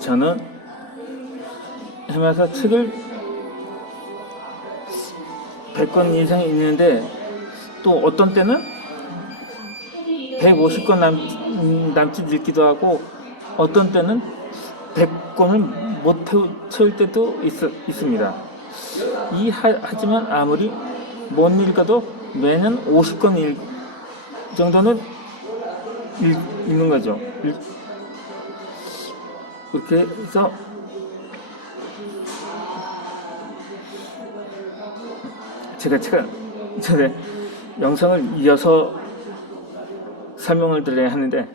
저는 해마다 책을 100권 이상 읽는데 또 어떤 때는 150권 남짓 읽기도 하고 어떤 때는 100권을 못 채울 때도 있습니다. 하지만 아무리 못 읽어도 매년 50권 정도는 읽는 거죠. 그렇게 해서 제가 영상을 이어서 설명을 드려야 하는데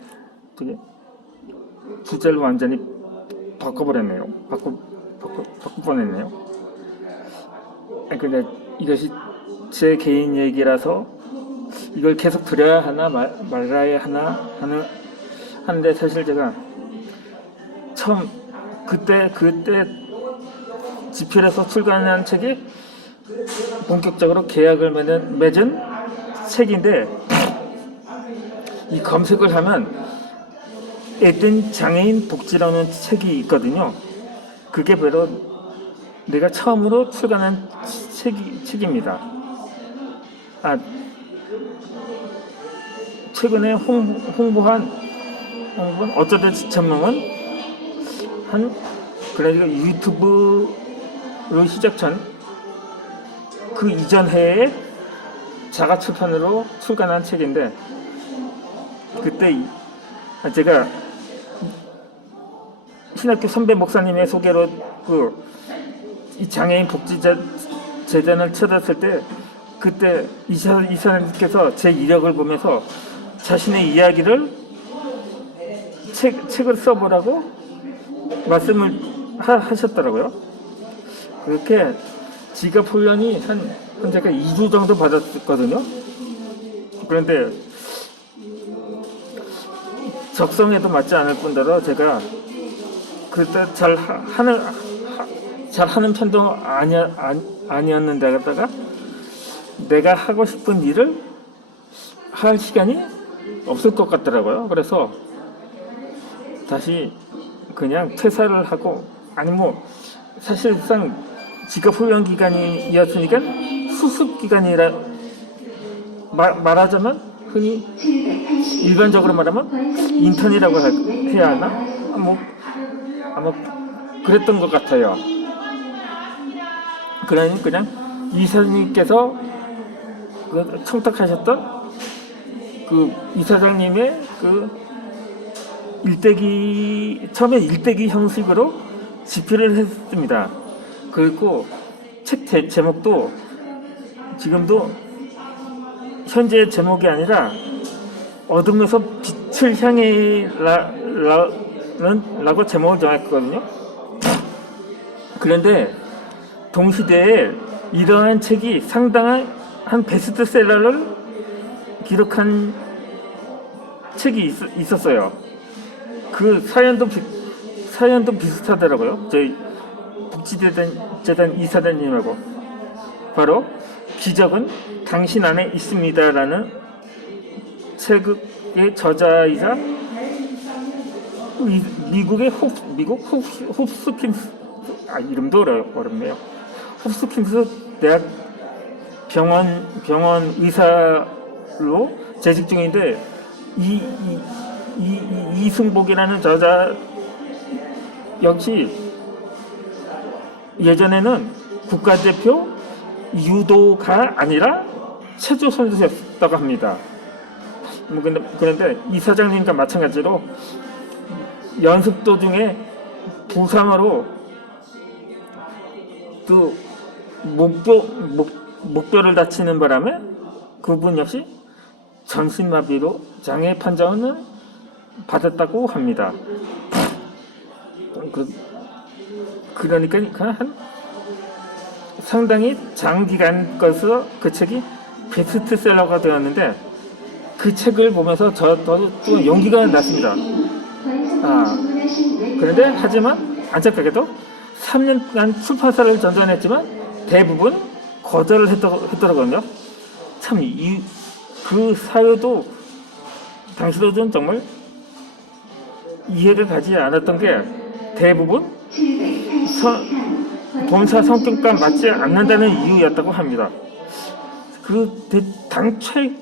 주제를 완전히 바꿔버렸네요. 바꿔버렸네요. 근데 이것이 제 개인 얘기라서 이걸 계속 드려야 하나 말아야 하나 하는데 사실 제가 처음 그때 집필해서 출간한 책이 본격적으로 계약을 맺은 책인데 이 검색을 하면 에덴 장애인 복지라는 책이 있거든요. 그게 바로 내가 처음으로 출간한 책입니다. 최근에 홍보한 어쩌다 전명은 그러니까 유튜브로 시작 전 그 이전 해에 자가 출판으로 출간한 책인데 그때 제가 신학교 선배 목사님의 소개로 이 장애인 복지재단을 찾았을 때 그때 이사님께서 제 이력을 보면서 자신의 이야기를 책을 써보라고 말씀을 하셨더라고요. 그렇게 지갑 훈련이 제가 2주 정도 받았거든요. 그런데 적성에도 맞지 않을 뿐더러 제가 그때 잘 하는 편도 아니었는데다가 내가 하고 싶은 일을 할 시간이 없을 것 같더라고요. 그래서 다시 그냥 퇴사를 하고 사실상 직업 훈련 기간이었으니까 수습 기간이라 말하자면 흔히 일반적으로 말하면 인턴이라고 해야 하나? 아마 그랬던 것 같아요. 그러니 그냥 이사님께서 청탁하셨던 이사장님의 처음에 일대기 형식으로 집필을 했습니다. 그리고 책 제목도 지금도 현재 제목이 아니라 어둠에서 빛을 향해 라고 제목을 정했거든요. 그런데 동시대에 이러한 책이 상당한 베스트셀러를 기록한 책이 있었어요. 그 사연도 비슷하더라고요. 저희 복지재단 이사장님하고 바로 기적은 당신 안에 있습니다라는 책의 저자이자 미국 홉스킨스 이름도 어렵네요. 홉스킨스 대학 병원 의사로 재직 중인데 이승복이라는 저자 역시 예전에는 국가대표 유도가 아니라 체조 선수였다고 합니다. 그런데 이 사장님과 마찬가지로 연습 도중에 부상으로 또 목뼈를 다치는 바람에 그분 역시 전신마비로 장애 판정을 받았다고 합니다. 그러니까 상당히 장기간 것으로 그 책이 베스트셀러가 되었는데 그 책을 보면서 저도 좀 용기가 났습니다. 그런데 하지만 안타깝게도 3년간 출판사를 전전했지만 대부분 거절을 했더라고요. 참 그 사유도 당시로는 정말 이해가 가지 않았던 게 대부분 본사 성격과 맞지 않는다는 이유였다고 합니다. 당최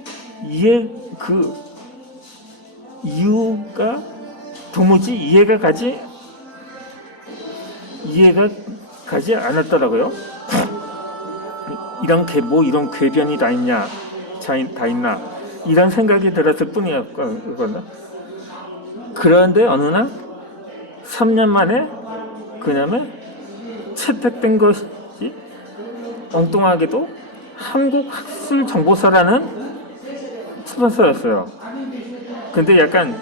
이유가 도무지 이해가 가지 않았더라고요. 이런 궤변이 다 있냐, 다 있나, 이런 생각이 들었을 뿐이었거든요. 그런데 어느 날 3년 만에 그다음에 채택된 것이 엉뚱하게도 한국학술정보사라는 출판사였어요. 근데 약간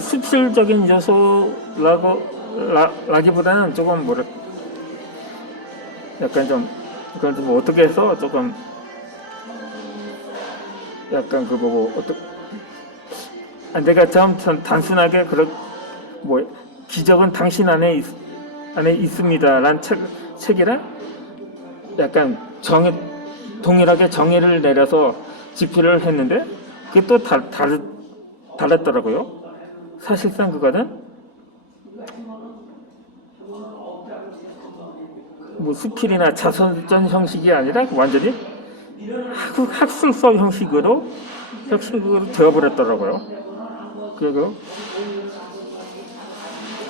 수필적인 요소라기보다는 조금 약간 좀 어떻게 해서 조금 약간 내가 전 단순하게 기적은 당신 안에 있습니다라는 책이랑 약간 동일하게 정의를 내려서 집필을 했는데 그게 또 달랐더라고요. 사실상 그거는 수필이나 자서전 형식이 아니라 완전히 학술서 형식으로 되어버렸더라고요. 그리고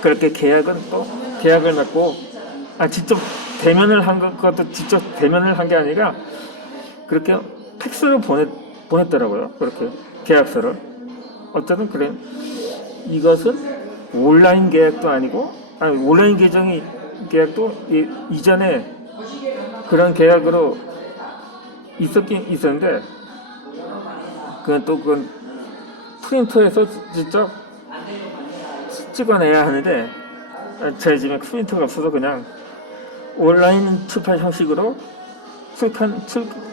그렇게 계약을 맺고 직접 대면을 한 것도 직접 대면을 한 게 아니라 그렇게 팩스로 보냈더라고요. 그렇게 계약서를. 어쨌든 그래. 이것은 온라인 계약도 아니고 온라인 계약도 이전에 그런 계약으로 있었는데 그건 프린터에서 직접 찍어내야 하는데 제 집에 프린터가 없어서 그냥 온라인 출판 형식으로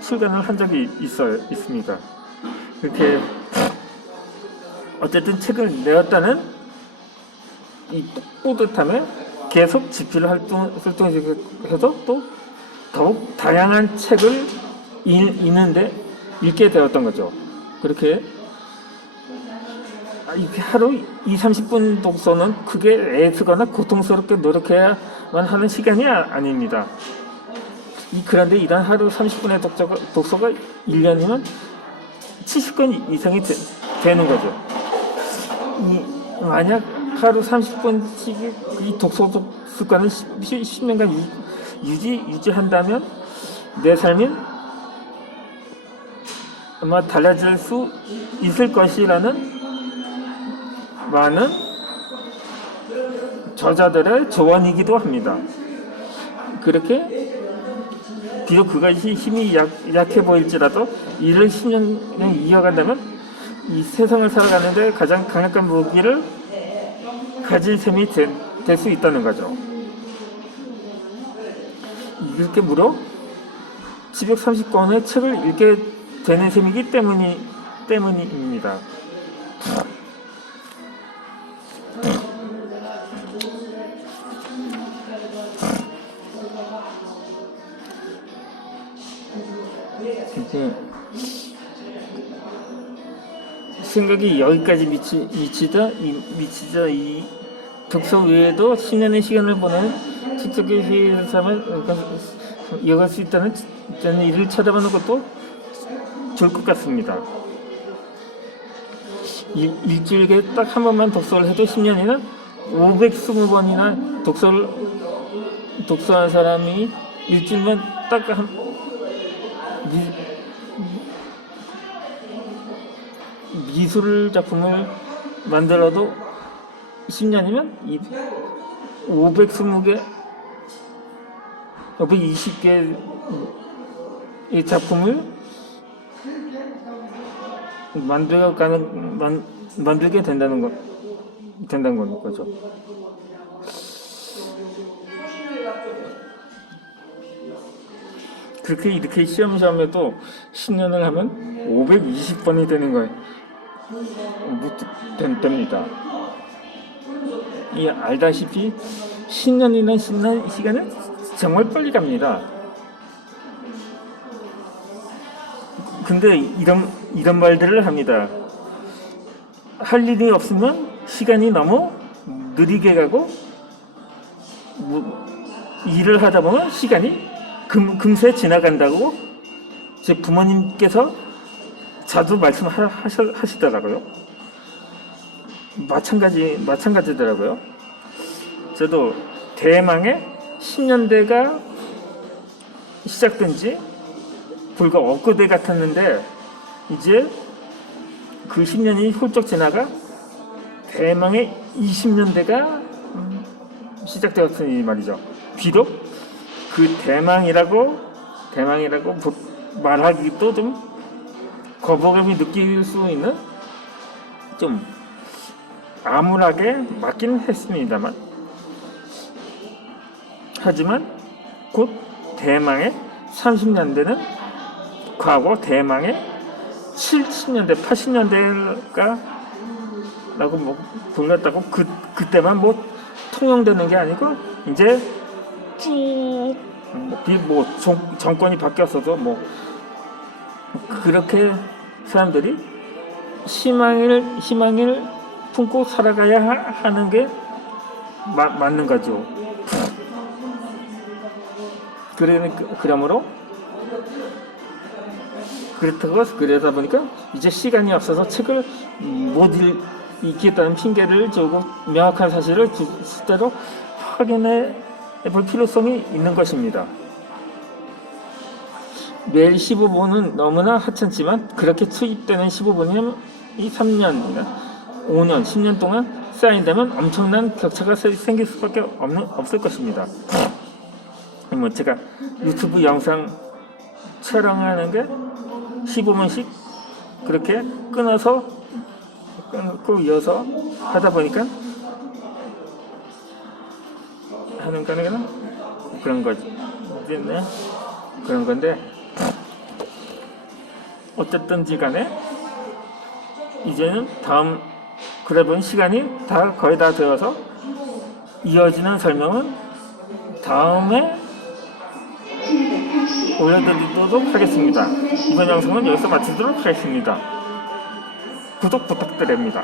출간을 한 적이 있습니다. 이렇게 어쨌든 책을 내었다는 이 뿌듯함에 계속 집필 활동해서 또 더욱 다양한 책을 읽게 되었던 거죠. 그렇게 하루 20-30분 독서는 크게 애쓰거나 고통스럽게 노력해야만 하는 시간이 아닙니다. 그런데 이런 하루 30분의 독서가 1년이면 70권 이상이 되는 거죠. 만약 하루 30분씩 이 독서 습관을 10년간 유지한다면 내 삶은 아마 달라질 수 있을 것이라는 많은 저자들의 조언이기도 합니다. 그렇게 비록 그것이 힘이 약해 보일지라도 이를 10년 이어간다면 이 세상을 살아가는데 가장 강력한 무기를 가진 셈이 될 수 있다는 거죠. 이렇게 무려 730권의 책을 읽게 되는 셈이기 때문입니다. 생각이 여기까지 미치자 이 독서 외에도 10년의 시간을 보내는 지적의 회의를 삼을 이어갈 수 있다는 일을 찾아보는 것도 좋을 것 같습니다. 일주일에 딱 한 번만 독서를 해도 10년이나 520번이나 독서한 사람이 일주일만 딱 미술 작품을 만들어도 10년이면 520개의 작품을 만들게 된다는 거죠. 이렇게 시험해도 10년을 하면 520번이 되는 거예요. 됩니다. 알다시피 10년이나 시간은 정말 빨리 갑니다. 근데 이런 말들을 합니다. 할 일이 없으면 시간이 너무 느리게 가고 일을 하다 보면 시간이 금세 지나간다고 제 부모님께서 자주 말씀하시더라고요. 마찬가지더라고요. 저도 대망의 10년대가 시작된 지 불과 엊그제 같았는데 이제 그 10년이 훌쩍 지나가 대망의 20년대가 시작되었으니 말이죠. 비록 그 대망이라고 말하기도 좀 거부감이 느낄 수 있는 좀 암울하게 맞긴 했습니다만, 하지만 곧 대망의 30년대는 과거 대망의 70년대, 80년대가 라고 뭐 불렀다고 그때만 뭐 통용되는 게 아니고 이제 쭉 정권이 바뀌었어도 뭐 그렇게 사람들이 희망을 품고 살아가야 하는 게 맞는 거죠. 그러므로 그러다 보니까 이제 시간이 없어서 책을 못 읽겠다는 핑계를 주고 명확한 사실을 실제로 확인해 볼 필요성이 있는 것입니다. 매일 15분은 너무나 하찮지만 그렇게 투입되는 15분이 3년, 5년, 10년 동안 쌓인다면 엄청난 격차가 생길 수밖에 없을 것입니다. 뭐 제가 유튜브 영상 촬영하는 게 15분씩 그렇게 끊고 이어서 하다 보니까 하는 거는 그런 거지. 네. 그런 건데 어쨌든지 간에 이제는 다음 그래본 시간이 거의 다 되어서 이어지는 설명은 다음에 올려드리도록 하겠습니다. 이번 영상은 여기서 마치도록 하겠습니다. 구독 부탁드립니다.